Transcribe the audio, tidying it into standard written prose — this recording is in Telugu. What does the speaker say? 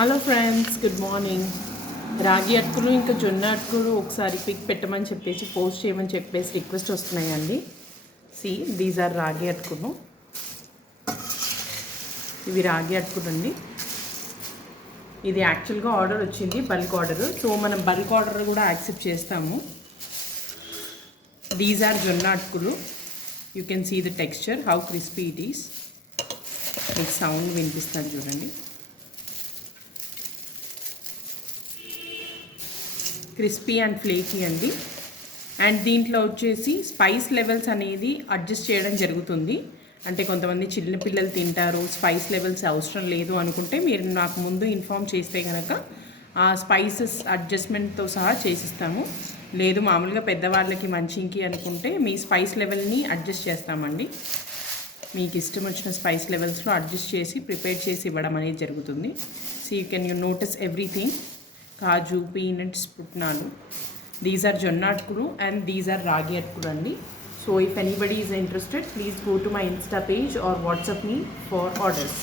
Hello friends, good morning. రాగి అటుకులు ఇంకా జొన్న అటుకులు ఒకసారి పిక్ పెట్టమని చెప్పేసి పోస్ట్ చేయమని చెప్పేసి రిక్వెస్ట్ వస్తున్నాయండి. దీస్ ఆర్ రాగి అటుకులు. ఇవి రాగి అటుకులు అండి. ఇది యాక్చువల్గా ఆర్డర్ వచ్చింది, బల్క్ ఆర్డర్. సో మనం బల్క్ ఆర్డర్ కూడా యాక్సెప్ట్ చేస్తాము. దీస్ ఆర్ జొన్న అటుకులు. You can see the texture, how crispy it is. మీకు సౌండ్ వినిపిస్తాను చూడండి. క్రిస్పీ అండ్ ఫ్లేకీ అండి. అండ్ దీంట్లో వచ్చేసి స్పైస్ లెవెల్స్ అనేది అడ్జస్ట్ చేయడం జరుగుతుంది. అంటే కొంతమంది చిన్నపిల్లలు తింటారు, స్పైస్ లెవెల్స్ అవసరం లేదు అనుకుంటే మీరు నాకు ముందు ఇన్ఫామ్ చేస్తే కనుక ఆ స్పైసెస్ అడ్జస్ట్మెంట్తో సహా చేసిస్తాము. లేదు మామూలుగా పెద్దవాళ్ళకి మంచికి అనుకుంటే మీ స్పైస్ లెవెల్ని అడ్జస్ట్ చేస్తామండి. మీకు ఇష్టం వచ్చిన స్పైస్ లెవెల్స్లో అడ్జస్ట్ చేసి ప్రిపేర్ చేసి ఇవ్వడం అనేది జరుగుతుంది. So you can notice everything. Kaju, peanuts, పుట్నాలు. దీస్ ఆర్ జొన్న అటుకులు అండ్ దీస్ ఆర్ రాగి అటుకులు అండి. So if anybody is interested, please go to my Insta page or WhatsApp me for orders.